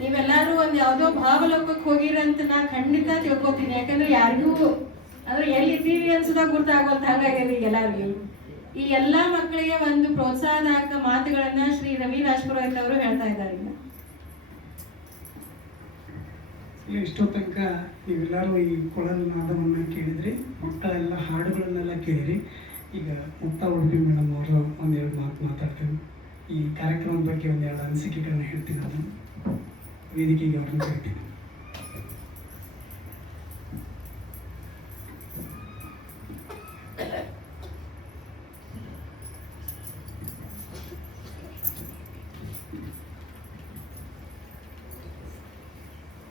ನೀವೆಲ್ಲರೂ ಒಂದು ಯಾವುದೋ ಭಾವಲೋಕಕ್ಕೆ ಹೋಗಿರಂತ ನಾ ಖಂಡಿತ ತಿಳ್ಕೊತೀನಿ. ಯಾಕಂದ್ರೆ ಯಾರಿಗೂ ಅಂದ್ರೆ ಎಲ್ಲಿದ್ದೀವಿ ಅನ್ಸದಾಗ ಗುರ್ತಾಗೋಲ್ತ ಹಾಗಾಗ್ಯದ ಈಗ ಎಲ್ಲರಿಗೂ. ಈ ಎಲ್ಲಾ ಮಕ್ಕಳಿಗೆ ಒಂದು ಪ್ರೋತ್ಸಾಹದಾಯಕ ಮಾತುಗಳನ್ನ ಶ್ರೀ ರವಿ ರಾಜಪುರೋಹಿತ್ ಅವರು ಹೇಳ್ತಾ ಇದ್ದಾರೆ. ಇಷ್ಟೋ ತನಕ ನೀವೆಲ್ಲರೂ ಈ ಕೊಳಲು ನಾದವನ್ನು ಕೇಳಿದ್ರಿ, ಮಕ್ಕಳೆಲ್ಲ ಹಾಡುಗಳನ್ನೆಲ್ಲ ಕೇಳಿರಿ. ಈಗ ಮುಕ್ತಾ ಉಡುಪಿ ಮೇಡಮ್ ಅವರು ಒಂದೆರಡು ಮಾತಾಡ್ತೇವೆ. ಈ ಕಾರ್ಯಕ್ರಮದ ಬಗ್ಗೆ ಒಂದೆರಡು ಅನಿಸಿಕೆಗಳನ್ನ ಹೇಳ್ತೀನಿ. ಅದನ್ನು ವೇದಿಕೆಗೆ ಅವ್ರನ್ನ ಕರಿತೀನಿ.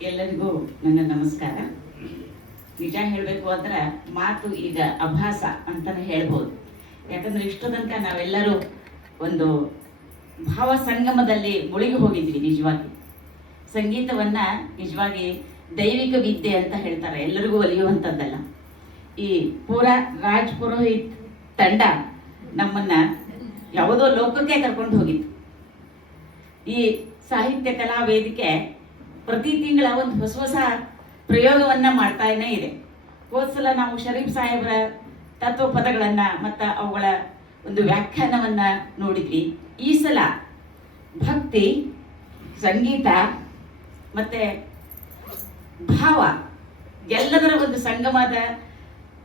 ಎಲ್ಲರಿಗೂ ನನ್ನ ನಮಸ್ಕಾರ. ನಿಜ ಹೇಳಬೇಕು ಅಂದ್ರೆ ಮಾತು ಈಗ ಅಭಾಸ ಅಂತಲೇ ಹೇಳ್ಬೋದು. ಯಾಕಂದ್ರೆ ಇಷ್ಟು ತನಕ ನಾವೆಲ್ಲರೂ ಒಂದು ಭಾವ ಸಂಗಮದಲ್ಲಿ ಮುಳುಗಿ ಹೋಗಿದ್ವಿ. ನಿಜವಾಗಿ ಸಂಗೀತವನ್ನ ನಿಜವಾಗಿ ದೈವಿಕ ವಿದ್ಯೆ ಅಂತ ಹೇಳ್ತಾರೆ, ಎಲ್ಲರಿಗೂ ಒಲಿಯುವಂಥದ್ದಲ್ಲ. ಈ ರಾಜ್ ಪುರೋಹಿತ್ ತಂಡ ನಮ್ಮನ್ನ ಯಾವುದೋ ಲೋಕಕ್ಕೆ ಕರ್ಕೊಂಡು ಹೋಗಿತ್ತು. ಈ ಸಾಹಿತ್ಯ ಕಲಾ ವೇದಿಕೆ ಪ್ರತಿ ತಿಂಗಳ ಒಂದು ಹೊಸ ಹೊಸ ಪ್ರಯೋಗವನ್ನ ಮಾಡ್ತಾನೇ ಇದೆ. ಹೋದ ಸಲ ನಾವು ಶರೀಫ್ ಸಾಹೇಬರ ತತ್ವ ಪದಗಳನ್ನ ಮತ್ತು ಅವುಗಳ ಒಂದು ವ್ಯಾಖ್ಯಾನವನ್ನ ನೋಡಿದ್ವಿ. ಈ ಸಲ ಭಕ್ತಿ, ಸಂಗೀತ ಮತ್ತೆ ಭಾವ ಎಲ್ಲದರ ಒಂದು ಸಂಗಮದ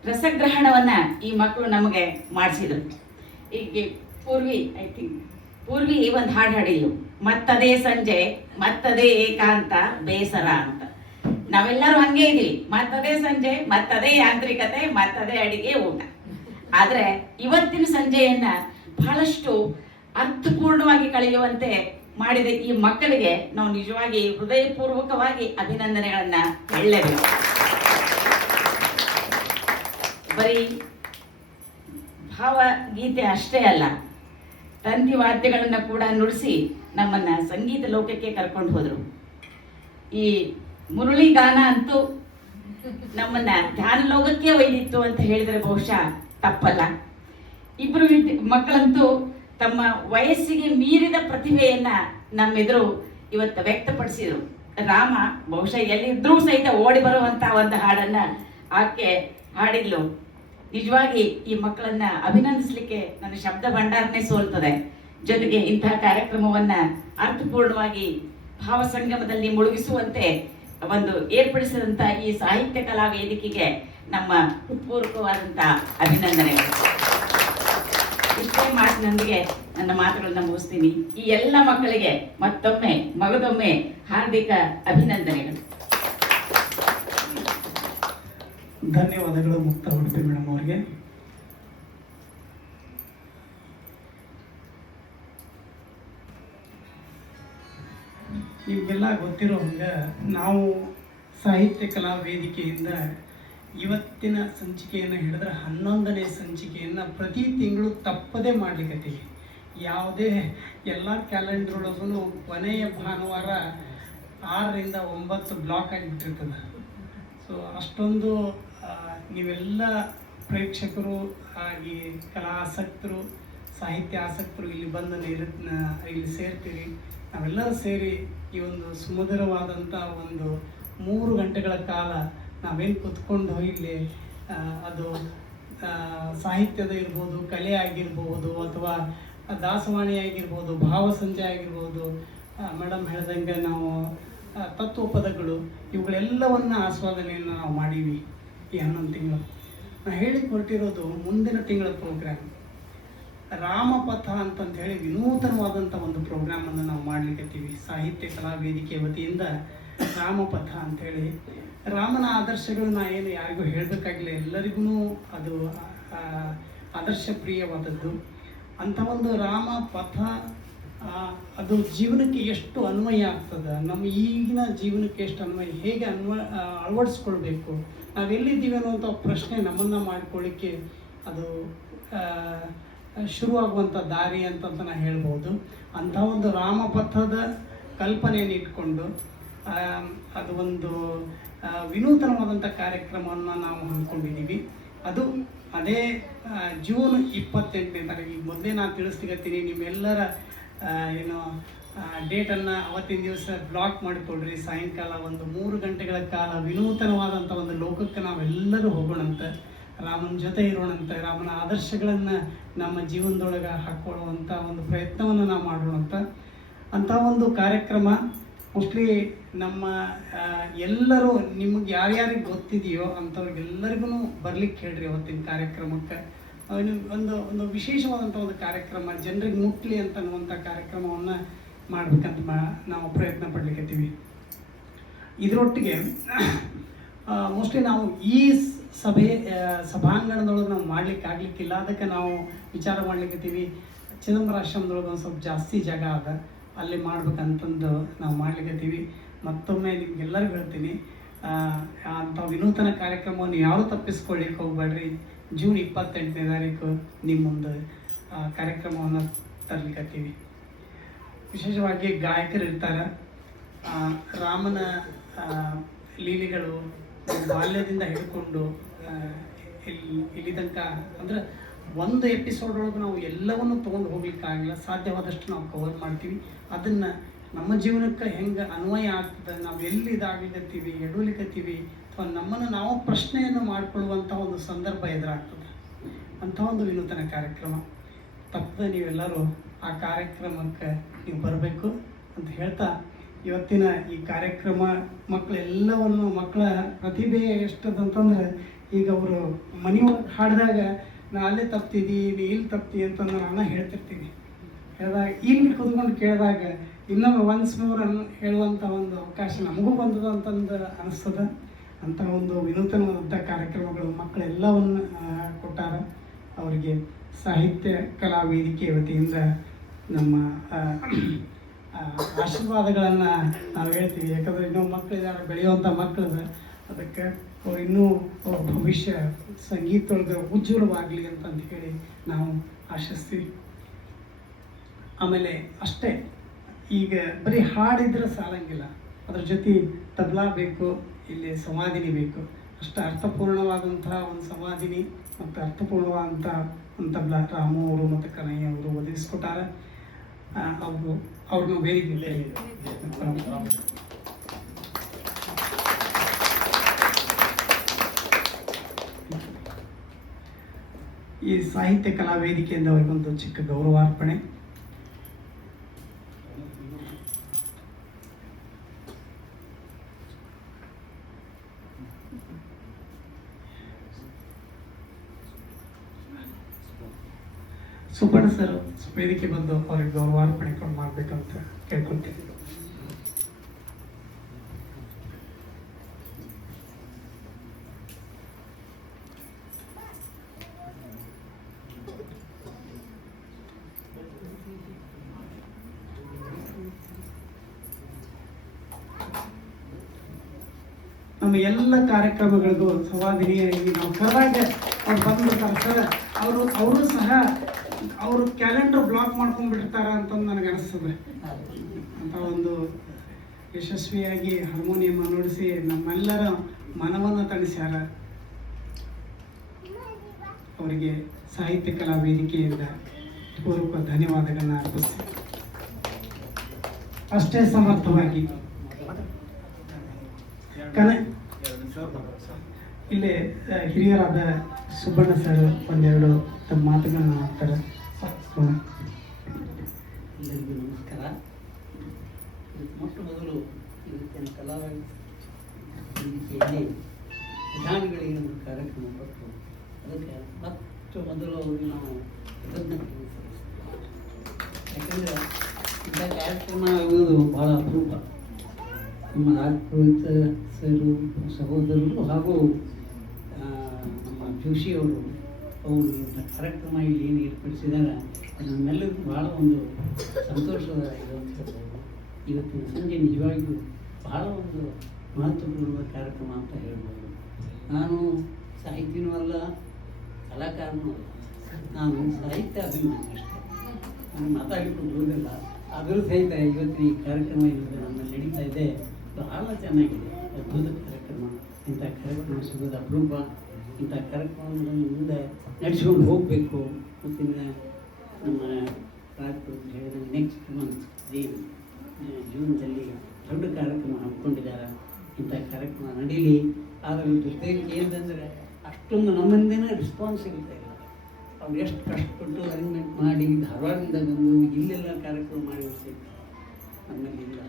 ರಸಗ್ರಹಣವನ್ನ ಈ ಮಕ್ಕಳು ನಮಗೆ ಮಾಡಿಸಿದ್ರು. ಈಗ ಪೂರ್ವಿ ಒಂದು ಹಾಡು ಹಾಡಿದ್ಲು, ಮತ್ತದೇ ಸಂಜೆ ಮತ್ತದೇ ಏಕಾಂತ ಬೇಸರ ಅಂತ. ನಾವೆಲ್ಲರೂ ಹಂಗೆ ಇದೀವಿ, ಮತ್ತದೇ ಸಂಜೆ ಮತ್ತದೇ ಯಾಂತ್ರಿಕತೆ ಮತ್ತದೇ ಅಡಿಗೆ ಊಟ. ಆದ್ರೆ ಇವತ್ತಿನ ಸಂಜೆಯನ್ನ ಬಹಳಷ್ಟು ಅರ್ಥಪೂರ್ಣವಾಗಿ ಕಳೆಯುವಂತೆ ಮಾಡಿದ ಈ ಮಕ್ಕಳಿಗೆ ನಾವು ನಿಜವಾಗಿ ಹೃದಯಪೂರ್ವಕವಾಗಿ ಅಭಿನಂದನೆಗಳನ್ನ ಹೇಳಲೇಬೇಕು. ಬರೀ ಭಾವಗೀತೆ ಅಷ್ಟೇ ಅಲ್ಲ, ತಂತಿ ವಾದ್ಯಗಳನ್ನ ಕೂಡ ನುಡಿಸಿ ನಮ್ಮನ್ನ ಸಂಗೀತ ಲೋಕಕ್ಕೆ ಕರ್ಕೊಂಡು ಹೋದ್ರು. ಈ ಮುರಳಿ ಗಾನ ಅಂತೂ ನಮ್ಮನ್ನ ಧ್ಯಾನ ಲೋಕಕ್ಕೆ ಒಯ್ದಿತ್ತು ಅಂತ ಹೇಳಿದ್ರೆ ಬಹುಶಃ ತಪ್ಪಲ್ಲ. ಇಬ್ಬರು ಮಕ್ಕಳಂತೂ ತಮ್ಮ ವಯಸ್ಸಿಗೆ ಮೀರಿದ ಪ್ರತಿಭೆಯನ್ನ ನಮ್ಮೆದುರು ಇವತ್ತು ವ್ಯಕ್ತಪಡಿಸಿದ್ರು. ರಾಮ ಬಹುಶಃ ಎಲ್ಲಿದ್ರೂ ಸಹಿತ ಓಡಿ ಬರುವಂತ ಒಂದು ಹಾಡನ್ನ ಆಕೆ ಹಾಡಿದ್ಲು. ನಿಜವಾಗಿ ಈ ಮಕ್ಕಳನ್ನ ಅಭಿನಂದಿಸ್ಲಿಕ್ಕೆ ನನ್ನ ಶಬ್ದ ಭಂಡಾರನೇ ಸೋಲ್ತದೆ. ಜೊತೆಗೆ ಇಂತಹ ಕಾರ್ಯಕ್ರಮವನ್ನ ಅರ್ಥಪೂರ್ಣವಾಗಿ ಭಾವಸಂಗಮದಲ್ಲಿ ಮುಳುಗಿಸುವಂತೆ ಒಂದು ಏರ್ಪಡಿಸಿದಂತ ಈ ಸಾಹಿತ್ಯ ಕಲಾ ವೇದಿಕೆಗೆ ನಮ್ಮ ಹೃತ್ಪೂರ್ವಕವಾದಂತ ಅಭಿನಂದನೆಗಳು. ಇಷ್ಟೇ ಮಾತಿನೊಂದಿಗೆ ನನ್ನ ಮಾತುಗಳನ್ನ ಮುಗಿಸ್ತೀನಿ. ಈ ಎಲ್ಲ ಮಕ್ಕಳಿಗೆ ಮತ್ತೊಮ್ಮೆ ಮಗದೊಮ್ಮೆ ಹಾರ್ದಿಕ ಅಭಿನಂದನೆಗಳು. ಧನ್ಯವಾದಗಳು ಮುಕ್ತ ಉಡುಪಿ ಮೇಡಮ್ ಅವರಿಗೆ. ನಿಮಗೆಲ್ಲ ಗೊತ್ತಿರೋ ಹಂಗೆ ನಾವು ಸಾಹಿತ್ಯ ಕಲಾ ವೇದಿಕೆಯಿಂದ ಇವತ್ತಿನ ಸಂಚಿಕೆಯನ್ನು ಹಿಡಿದ್ರೆ 11ನೇ ಸಂಚಿಕೆಯನ್ನು ಪ್ರತಿ ತಿಂಗಳು ತಪ್ಪದೇ ಮಾಡ್ಲಿಕ್ಕತ್ತೀವಿ. ಯಾವುದೇ ಎಲ್ಲ ಕ್ಯಾಲೆಂಡರ್ ಒಳಗೂ ಕೊನೆಯ ಭಾನುವಾರ 6ರಿಂದ 9 ಬ್ಲಾಕ್ ಆಗಿಬಿಟ್ಟಿರ್ತದೆ. ಸೊ ಅಷ್ಟೊಂದು ನೀವೆಲ್ಲ ಪ್ರೇಕ್ಷಕರು, ಈ ಕಲಾ ಆಸಕ್ತರು, ಸಾಹಿತ್ಯ ಆಸಕ್ತರು ಇಲ್ಲಿ ಬಂದು ಇಲ್ಲಿ ಸೇರ್ತೀರಿ. ನಾವೆಲ್ಲರೂ ಸೇರಿ ಈ ಒಂದು ಸುಮಧುರವಾದಂಥ ಒಂದು 3 ಗಂಟೆಗಳ ಕಾಲ ನಾವೇನು ಕೂತ್ಕೊಂಡು ಇಲ್ಲಿ ಅದು ಸಾಹಿತ್ಯದ ಇರ್ಬೋದು, ಕಲೆ ಆಗಿರ್ಬೋದು, ಅಥವಾ ದಾಸವಾಣಿ ಆಗಿರ್ಬೋದು, ಭಾವಸಂಜೆ ಆಗಿರ್ಬೋದು, ಮೇಡಮ್ ಹೇಳ್ದಂಗೆ ನಾವು ತತ್ವ ಪದಗಳು, ಇವುಗಳೆಲ್ಲವನ್ನು ಆಸ್ವಾದನೆಯನ್ನು ನಾವು ಮಾಡೀವಿ ಈ 11 ತಿಂಗಳು. ನಾನು ಹೇಳಿ ಕೊಟ್ಟಿರೋದು ಮುಂದಿನ ತಿಂಗಳ ಪ್ರೋಗ್ರಾಮ್ ರಾಮಪಥ ಅಂತಂತ ಹೇಳಿ ವಿನೂತನವಾದಂಥ ಒಂದು ಪ್ರೋಗ್ರಾಮನ್ನು ನಾವು ಮಾಡ್ಲಿಕ್ಕತ್ತೀವಿ. ಸಾಹಿತ್ಯ ಕಲಾ ವೇದಿಕೆ ವತಿಯಿಂದ ರಾಮಪಥ ಅಂಥೇಳಿ, ರಾಮನ ಆದರ್ಶಗಳನ್ನ ಏನು ಯಾರಿಗೂ ಹೇಳಬೇಕಾಗಿಲ್ಲ, ಎಲ್ಲರಿಗೂ ಅದು ಆದರ್ಶ ಪ್ರಿಯವಾದದ್ದು. ಅಂಥ ಒಂದು ರಾಮಪಥ ಅದು ಜೀವನಕ್ಕೆ ಎಷ್ಟು ಅನ್ವಯ ಆಗ್ತದೆ, ನಮ್ಮ ಈಗಿನ ಜೀವನಕ್ಕೆ ಎಷ್ಟು ಅನ್ವಯ, ಹೇಗೆ ಅಳವಡಿಸ್ಕೊಳ್ಬೇಕು, ನಾವೆಲ್ಲಿದ್ದೀವಿ ಅನ್ನುವಂಥ ಪ್ರಶ್ನೆ ನಮ್ಮನ್ನು ಮಾಡಿಕೊಳ್ಳಿಕ್ಕೆ ಅದು ಶುರುವಾಗುವಂಥ ದಾರಿ ಅಂತ ನಾನು ಹೇಳ್ಬೋದು. ಅಂಥ ಒಂದು ರಾಮಪಥದ ಕಲ್ಪನೆಯನ್ನು ಇಟ್ಕೊಂಡು ಅದು ಒಂದು ವಿನೂತನವಾದಂಥ ಕಾರ್ಯಕ್ರಮವನ್ನು ನಾವು ಹಮ್ಮಿಕೊಂಡಿದ್ದೀವಿ. ಅದು ಅದೇ ಜೂನ್ 28ನೇ ತಾರೀಕು. ಈಗ ಮೊದಲೇ ನಾನು ತಿಳಿಸ್ಲಿಕ್ಕತ್ತೀನಿ, ನಿಮ್ಮೆಲ್ಲರ ಏನು ಡೇಟನ್ನು ಅವತ್ತಿನ ದಿವಸ ಬ್ಲಾಕ್ ಮಾಡಿಕೊಡ್ರಿ. ಸಾಯಂಕಾಲ ಒಂದು 3 ಗಂಟೆಗಳ ಕಾಲ ವಿನೂತನವಾದಂಥ ಒಂದು ಲೋಕಕ್ಕೆ ನಾವೆಲ್ಲರೂ ಹೋಗೋಣಂತೆ, ರಾಮನ ಜೊತೆ ಇರೋಣಂತೆ, ರಾಮನ ಆದರ್ಶಗಳನ್ನು ನಮ್ಮ ಜೀವನದೊಳಗೆ ಹಾಕ್ಕೊಳ್ಳುವಂಥ ಒಂದು ಪ್ರಯತ್ನವನ್ನು ನಾವು ಮಾಡೋಣಂತ. ಅಂಥ ಒಂದು ಕಾರ್ಯಕ್ರಮ ಮೋಸ್ಟ್ಲಿ ನಮ್ಮ ಎಲ್ಲರೂ ನಿಮಗೆ ಯಾರ್ಯಾರಿಗೆ ಗೊತ್ತಿದೆಯೋ ಅಂಥವ್ರಿಗೆಲ್ಲರಿಗೂ ಬರ್ಲಿಕ್ಕೆ ಹೇಳ್ರಿ ಅವತ್ತಿನ ಕಾರ್ಯಕ್ರಮಕ್ಕೆ. ಒಂದು ವಿಶೇಷವಾದಂಥ ಒಂದು ಕಾರ್ಯಕ್ರಮ, ಜನರಿಗೆ ಮುಟ್ಲಿ ಅಂತ ಅನ್ನುವಂಥ ಕಾರ್ಯಕ್ರಮವನ್ನು ಮಾಡ್ಬೇಕಂತ ನಾವು ಪ್ರಯತ್ನ ಪಡ್ಲಿಕ್ಕತ್ತೀವಿ. ಇದರೊಟ್ಟಿಗೆ ಮೋಸ್ಟ್ಲಿ ನಾವು ಈ ಸಭಾಂಗಣದೊಳಗೆ ನಾವು ಮಾಡ್ಲಿಕ್ಕೆ ಆಗ್ಲಿಕ್ಕಿಲ್ಲ. ಅದಕ್ಕೆ ನಾವು ವಿಚಾರ ಮಾಡ್ಲಿಕ್ಕತ್ತೀವಿ, ಚಿದಂಬರ ಆಶ್ರಮದೊಳಗೆ ಒಂದು ಸ್ವಲ್ಪ ಜಾಸ್ತಿ ಜಾಗ ಅದ, ಅಲ್ಲಿ ಮಾಡ್ಬೇಕಂತಂದು ನಾವು ಮಾಡ್ಲಿಕ್ಕತ್ತೀವಿ. ಮತ್ತೊಮ್ಮೆ ನಿಮ್ಗೆಲ್ಲರಿಗೂ ಹೇಳ್ತೀನಿ, ಅಂಥ ವಿನೂತನ ಕಾರ್ಯಕ್ರಮವನ್ನು ಯಾರು ತಪ್ಪಿಸ್ಕೊಳ್ಳಿಕ್ಕೆ ಹೋಗ್ಬೇಡ್ರಿ. ಜೂನ್ 28ನೇ ತಾರೀಕು ನಿಮ್ಮ ಮುಂದೆ ಕಾರ್ಯಕ್ರಮವನ್ನು ತರಲಿಕ್ಕತ್ತೀವಿ. ವಿಶೇಷವಾಗಿ ಗಾಯಕರು ಇರ್ತಾರೆ. ರಾಮನ ಲೀಲೆಗಳು ಬಾಲ್ಯದಿಂದ ಹಿಡ್ಕೊಂಡು ಇಲ್ಲಿ ತನಕ ಅಂದ್ರೆ ಒಂದು ಎಪಿಸೋಡ್ ಒಳಗೆ ನಾವು ಎಲ್ಲವನ್ನು ತೊಗೊಂಡು ಹೋಗ್ಲಿಕ್ಕಾಗಿಲ್ಲ. ಸಾಧ್ಯವಾದಷ್ಟು ನಾವು ಕವರ್ ಮಾಡ್ತೀವಿ. ಅದನ್ನು ನಮ್ಮ ಜೀವನಕ್ಕೆ ಹೆಂಗೆ ಅನ್ವಯ ಆಗ್ತದೆ, ನಾವು ಎಲ್ಲಿ ಇದಾಗ್ಲಿಕತ್ತೀವಿ, ಎಡವಲಿಕತ್ತೀವಿ, ಅಥವಾ ನಮ್ಮನ್ನು ನಾವು ಪ್ರಶ್ನೆಯನ್ನು ಮಾಡಿಕೊಳ್ಳುವಂಥ ಒಂದು ಸಂದರ್ಭ ಎದುರಾಗ್ತದೆ. ಅಂಥ ಒಂದು ವಿನೂತನ ಕಾರ್ಯಕ್ರಮ ತಪ್ಪದೆ ನೀವೆಲ್ಲರೂ ಆ ಕಾರ್ಯಕ್ರಮಕ್ಕೆ ನೀವು ಬರಬೇಕು ಅಂತ ಹೇಳ್ತಾ, ಇವತ್ತಿನ ಈ ಕಾರ್ಯಕ್ರಮ ಮಕ್ಕಳೆಲ್ಲವನ್ನು ಮಕ್ಕಳ ಪ್ರತಿಭೆ ಎಷ್ಟದಂತಂದ್ರೆ, ಈಗ ಅವರು ಮನೆಯೊಳಗೆ ಹಾಡಿದಾಗ ನಾ ಅಲ್ಲೇ ತಪ್ತಿದ್ದಿ, ನೀ ಇಲ್ಲಿ ತಪ್ತಿ ಅಂತಂದು ನಾನು ಹೇಳ್ತಿರ್ತೀನಿ. ಹೇಳಿದಾಗ ಇಲ್ಲಿ ಕುತ್ಕೊಂಡು ಕೇಳಿದಾಗ ಇನ್ನೊಮ್ಮೆ ಒನ್ಸ್ ಮೋರ್ ಹೇಳುವಂಥ ಒಂದು ಅವಕಾಶ ನಮಗೂ ಬಂದದ ಅಂತಂದು ಅನಿಸ್ತದೆ. ಅಂಥ ಒಂದು ವಿನೂತನವಾದ ಕಾರ್ಯಕ್ರಮಗಳು ಮಕ್ಕಳೆಲ್ಲವನ್ನು ಕೊಟ್ಟಾರ. ಅವರಿಗೆ ಸಾಹಿತ್ಯ ಕಲಾ ವೇದಿಕೆ ವತಿಯಿಂದ ನಮ್ಮ ಆಶೀರ್ವಾದಗಳನ್ನು ನಾವು ಹೇಳ್ತೀವಿ. ಯಾಕಂದರೆ ಇನ್ನೂ ಮಕ್ಕಳಿದ್ದಾರೆ, ಬೆಳೆಯುವಂಥ ಮಕ್ಕಳಿದೆ. ಅದಕ್ಕೆ ಅವ್ರು ಇನ್ನೂ ಅವ್ರ ಭವಿಷ್ಯ ಸಂಗೀತದೊಳಗೆ ಉಜ್ವಲವಾಗಲಿ ಅಂತಂದು ಹೇಳಿ ನಾವು ಆಶಿಸ್ತೀವಿ. ಆಮೇಲೆ ಅಷ್ಟೇ, ಈಗ ಬರೀ ಹಾಡಿದ್ರೆ ಸಾಲಂಗಿಲ್ಲ, ಅದ್ರ ಜೊತೆ ತಬಲಾ ಬೇಕು, ಇಲ್ಲಿ ಸಂವಾದಿನಿ ಬೇಕು. ಅಷ್ಟು ಅರ್ಥಪೂರ್ಣವಾದಂತಹ ಒಂದು ಸಂವಾದಿನಿ ಮತ್ತು ಅರ್ಥಪೂರ್ಣವಾದಂಥ ಒಂದು ತಬಲಾ ರಾಮು ಅವರು ಮತ್ತು ಕನಯ್ಯ ಅವರು ಒದಗಿಸ್ಕೊಟ್ಟಾರೆ. ಅವ್ರನ್ನ ವೇದಿಕೆ ಈ ಸಾಹಿತ್ಯ ಕಲಾ ವೇದಿಕೆಯಿಂದ ಅವರಿಗೊಂದು ಚಿಕ್ಕ ಗೌರವಾರ್ಪಣೆ. ಸುಬ್ಬಣ್ಣ ಸರ್ ವೇದಿಕೆ ಬಂದು ಅವ್ರಿಗೆ ಗೌರವಾರ್ಪಣೆ ಮಾಡಬೇಕಂತ ಕೇಳ್ಕೊಳ್ತೀನಿ. ನಮ್ಮ ಎಲ್ಲ ಕಾರ್ಯಕ್ರಮಗಳಿಗೂ ಸಂವಾದಿನಿಯಾಗಿ ನಾವು ಕರೆದಾಗ ಅವ್ರು ಬಂದ್ಬಿಡ್ತಾರೆ ಸರ್. ಅವರು ಸಹ ಅವರು ಕ್ಯಾಲೆಂಡರ್ ಬ್ಲಾಕ್ ಮಾಡ್ಕೊಂಡ್ಬಿಡ್ತಾರೆ ಅಂತಂದು ನನಗೆ ಅನಿಸ್ತದೆ. ಅಂತ ಒಂದು ಯಶಸ್ವಿಯಾಗಿ ಹಾರ್ಮೋನಿಯಂ ನುಡಿಸಿ ನಮ್ಮೆಲ್ಲರ ಮನವನ್ನು ತಣಿಸ್ಯಾರ. ಅವರಿಗೆ ಸಾಹಿತ್ಯ ಕಲಾ ವೇದಿಕೆಯಿಂದ ಪೂರ್ವಕ ಧನ್ಯವಾದಗಳನ್ನ ಅರ್ಪಿಸ್ತೀನಿ. ಅಷ್ಟೇ ಸಮರ್ಥವಾಗಿ ಇಲ್ಲೇ ಹಿರಿಯರಾದ ಸುಬ್ಬಣ್ಣ ಸರ್ ಒಂದೆರಡು ತಮ್ಮ ಮಾತುಗಳನ್ನ ಮಾಡ್ತಾರೆ. ಎಲ್ಲರಿಗೂ ನಮಸ್ಕಾರ. ಮೊಟ್ಟ ಮೊದಲು ಇವತ್ತಿನ ಕಲಾವೇದಿಕೆಯಲ್ಲಿ ವಿಧಾನಿಗಳಿಗೆ ಒಂದು ಕಾರ್ಯಕ್ರಮ ಕೊಟ್ಟು ಅದಕ್ಕೆ ಮೊಟ್ಟ ಮೊದಲು ಅವರಿಗೆ ನಾವು ಕೃತಜ್ಞತೆ ಸಲ್ಲಿಸ್ತೀವಿ. ಯಾಕಂದರೆ ಇಂಥ ಕಾರ್ಯಕ್ರಮ ಆಗುವುದು ಭಾಳ ಅಪರೂಪ. ನಮ್ಮ ರಾಜಪುರೋಹಿತ ಸರು ಸಹೋದರರು ಹಾಗೂ ನಮ್ಮ ಜೋಶಿಯವರು ಅವರು ಇಂಥ ಕಾರ್ಯಕ್ರಮ ಇಲ್ಲಿ ಏನು ಏರ್ಪಡಿಸಿದ್ದಾರೆ ನಮ್ಮೆಲ್ಲರಿಗೂ ಭಾಳ ಒಂದು ಸಂತೋಷದ ಇದು ಅಂತ ಹೇಳ್ಬೋದು. ಇವತ್ತಿನ ಸಂಜೆ ನಿಜವಾಗಿಯೂ ಭಾಳ ಒಂದು ಮಹತ್ವಪೂರ್ಣ ಕಾರ್ಯಕ್ರಮ ಅಂತ ಹೇಳ್ಬೋದು. ನಾನು ಸಾಹಿತ್ಯನೂ ಅಲ್ಲ, ಕಲಾಕಾರನೂ ಅಲ್ಲ, ನಾನು ಸಾಹಿತ್ಯ ಅಭಿಮಾನಿ ಅಷ್ಟೇ. ನಾನು ಮಾತಾಡಲಿಕ್ಕೆ ಬರೋದಿಲ್ಲ. ಆದರೂ ಸಹಿತ ಇವತ್ತಿನ ಈ ಕಾರ್ಯಕ್ರಮ ಇವತ್ತು ನಮ್ಮಲ್ಲಿ ನಡೀತಾ ಇದೆ. ಭಾಳ ಚೆನ್ನಾಗಿದೆ, ಅದ್ಭುತ ಕಾರ್ಯಕ್ರಮ. ಇಂಥ ಕಾರ್ಯಕ್ರಮ ಸಿಗೋದು ಅಪರೂಪ. ಇಂಥ ಕಾರ್ಯಕ್ರಮಗಳನ್ನು ಮುಂದೆ ನಡೆಸ್ಕೊಂಡು ಹೋಗಬೇಕು. ಮತ್ತು ನಮ್ಮ ರಾಜಪುರ ಹೇಳಿದ ನೆಕ್ಸ್ಟ್ ಮಂತ್ ಜೂನ್ದಲ್ಲಿ ದೊಡ್ಡ ಕಾರ್ಯಕ್ರಮ ಹಮ್ಮಿಕೊಂಡಿದ್ದಾರೆ. ಇಂಥ ಕಾರ್ಯಕ್ರಮ ನಡೀಲಿ. ಆದರೆ ಜೊತೆಗೆ ಏನಂದರೆ ಅಷ್ಟೊಂದು ನಮ್ಮಿಂದನೇ ರೆಸ್ಪಾನ್ಸ್ ಸಿಗ್ತಾ ಇಲ್ಲ. ಅವ್ರು ಎಷ್ಟು ಕಷ್ಟಪಟ್ಟು ಅರೇಂಜ್ಮೆಂಟ್ ಮಾಡಿ ಧಾರವಾಡದಿಂದ ಬಂದು ಇಲ್ಲೆಲ್ಲ ಕಾರ್ಯಕ್ರಮ ಮಾಡಿ ನಮ್ಮಲ್ಲಿಲ್ಲ.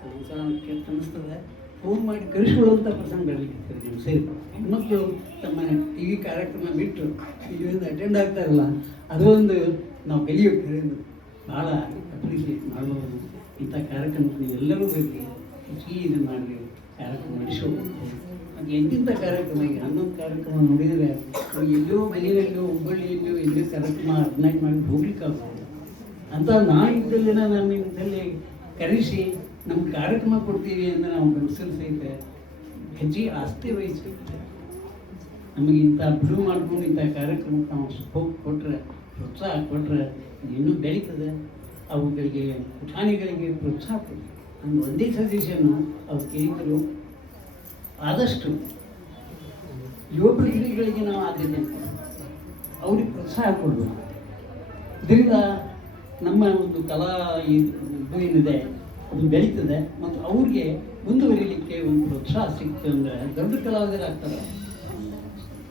ಕೆಲವು ಕೆಟ್ಟ ಅನ್ನಿಸ್ತದೆ. ಫೋನ್ ಮಾಡಿ ಕಳಿಸ್ಕೊಳ್ಳುವಂಥ ಪ್ರಸಂಗ ಬೆಳಲಿಕ್ಕೆ ನೀವು ಸರಿ ಹೆಣ್ಮಕ್ಳು ತಮ್ಮ ಟಿ ವಿ ಕಾರ್ಯಕ್ರಮ ಬಿಟ್ಟು ಇದರಿಂದ ಅಟೆಂಡ್ ಆಗ್ತಾರಲ್ಲ, ಅದೊಂದು ನಾವು ಕಲಿಯೋಕೆ ಭಾಳ ಅಪ್ರಿಷಿಯೇಟ್ ಮಾಡ್ಬೋದು. ಇಂಥ ಕಾರ್ಯಕ್ರಮಕ್ಕೆ ನೀವೆಲ್ಲರೂ ಬರಲಿ, ಹೆಚ್ಚಿಗೆ ಇದು ಮಾಡಲಿ, ಕಾರ್ಯಕ್ರಮ ನಡೆಸೋಬೇಕು. ಅದು ಎಂತಿಂಥ ಕಾರ್ಯಕ್ರಮ, ಈಗ 11 ಕಾರ್ಯಕ್ರಮ ನೋಡಿದರೆ ಎಲ್ಲೋ ಬೆಳೆಯಲ್ಲೋ ಹುಬ್ಬಳ್ಳಿಯಲ್ಲೋ ಎಲ್ಲೋ ಕಾರ್ಯಕ್ರಮ ಅರ್ನೈಟ್ ಮಾಡಿ ಹೋಗ್ಲಿಕ್ಕಾಗ್ಬೋದು. ಅಂತ ನಾನು ಇದ್ದಲ್ಲಿ ನಮ್ಮ ಇಂಥಲ್ಲಿ ಕರೆಸಿ ನಮ್ಮ ಕಾರ್ಯಕ್ರಮ ಕೊಡ್ತೀವಿ ಅಂತ ನಾವು ಗಮನಿಸಲು ಸಹಿತ ಹೆಚ್ಚಿಗೆ ಆಸ್ತಿ ವಹಿಸಬೇಕಿದೆ. ನಮಗೆ ಇಂಥ ಬಿಡುವು ಮಾಡ್ಕೊಂಡು ಇಂಥ ಕಾರ್ಯಕ್ರಮಕ್ಕೆ ನಾವು ಸಪೋರ್ಟ್ ಕೊಟ್ಟರೆ, ಪ್ರೋತ್ಸಾಹ ಕೊಟ್ಟರೆ ಇನ್ನೂ ಬೆಳೀತದೆ. ಅವುಗಳಿಗೆ ಪುಟಾಣಿಗಳಿಗೆ ಪ್ರೋತ್ಸಾಹ ಕೊಡಿ. ನನ್ನ ಒಂದೇ ಸಜೆಷನ್ನು ಅವ್ರು ಕೇಳಿದರು, ಆದಷ್ಟು ಯುವ ಪ್ರತಿಭೆಗಳಿಗೆ ನಾವು ಆದ್ಯತೆ ಅವ್ರಿಗೆ ಪ್ರೋತ್ಸಾಹ ಕೊಡಬೇಕು. ಇದರಿಂದ ನಮ್ಮ ಒಂದು ಕಲಾ ಇದು ಏನಿದೆ ಅದು ಬೆಳೀತದೆ ಮತ್ತು ಅವ್ರಿಗೆ ಮುಂದುವರಿಲಿಕ್ಕೆ ಒಂದು ಪ್ರೋತ್ಸಾಹ ಸಿಕ್ತು ಅಂದರೆ ದೊಡ್ಡ ಕಲಾವಿದರಾಗ್ತಾರೆ.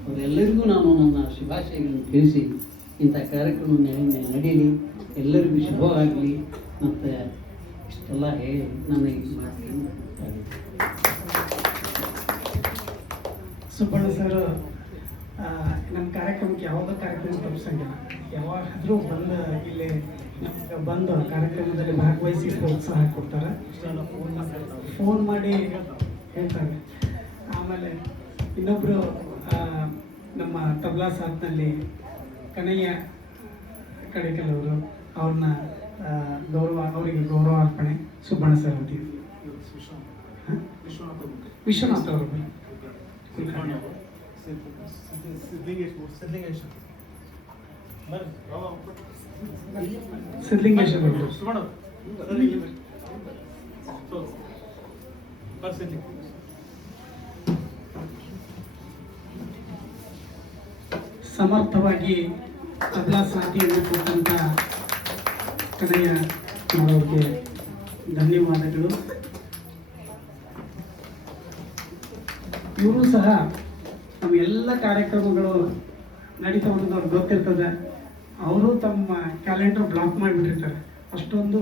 ಅವರೆಲ್ಲರಿಗೂ ನಾನು ನನ್ನ ಶುಭಾಶಯಗಳನ್ನು ತಿಳಿಸಿ ಇಂಥ ಕಾರ್ಯಕ್ರಮ ನಡೀಲಿ, ಎಲ್ಲರಿಗೂ ಶುಭವಾಗಲಿ ಮತ್ತು ಇಷ್ಟೆಲ್ಲ ಹೇಳಿ ನನ್ನ ಈ ಮಾತನ್ನು ಸುಬ್ಬಣ್ಣ ಸರ್ ನಮ್ಮ ಕಾರ್ಯಕ್ರಮಕ್ಕೆ ಯಾವುದೋ ಕಾರ್ಯಕ್ರಮ ತಪ್ಪಿಸಂಗಿಲ್ಲ. ಯಾವಾಗಾದರೂ ಬಂದು ಇಲ್ಲಿ ನಮ್ಗೆ ಬಂದು ಕಾರ್ಯಕ್ರಮದಲ್ಲಿ ಭಾಗವಹಿಸಿ ಪ್ರೋತ್ಸಾಹ ಕೊಡ್ತಾರೆ, ಫೋನ್ ಮಾಡಿ ಹೇಳ್ತಾರೆ. ಆಮೇಲೆ ಇನ್ನೊಬ್ಬರು ನಮ್ಮ ತಬಲಾ ಸಾತ್ನಲ್ಲಿ ಕನಯ್ಯ ಕಡೆಕಲ್ ಅವರು, ಅವ್ರನ್ನ ಅವರಿಗೆ ಗೌರವಾರ್ಪಣೆ ಸುಬ್ಬಣ್ಣ ಸರ್ ಅಂತೀವಿ. ವಿಶ್ವನಾಥ್ ಅವರು ಸಿದ್ಧಲಿಂಗೇಶ್ವರ ಅವರು ಸಮರ್ಥವಾಗಿ ತಬಲಾ ಸಾಥಿಯನ್ನು ಕೊಟ್ಟಂಥ ಕನಯ್ಯ ಅವರಿಗೆ ಧನ್ಯವಾದಗಳು. ಇವರು ಸಹ ನಮ್ಮ ಎಲ್ಲ ಕಾರ್ಯಕ್ರಮಗಳು ನಡೀತಾ ಅವ್ರಿಗೆ ಗೊತ್ತಿರ್ತದೆ. ಅವರು ತಮ್ಮ ಕ್ಯಾಲೆಂಡರ್ ಬ್ಲಾಕ್ ಮಾಡಿಬಿಟ್ಟಿರ್ತಾರೆ. ಅಷ್ಟೊಂದು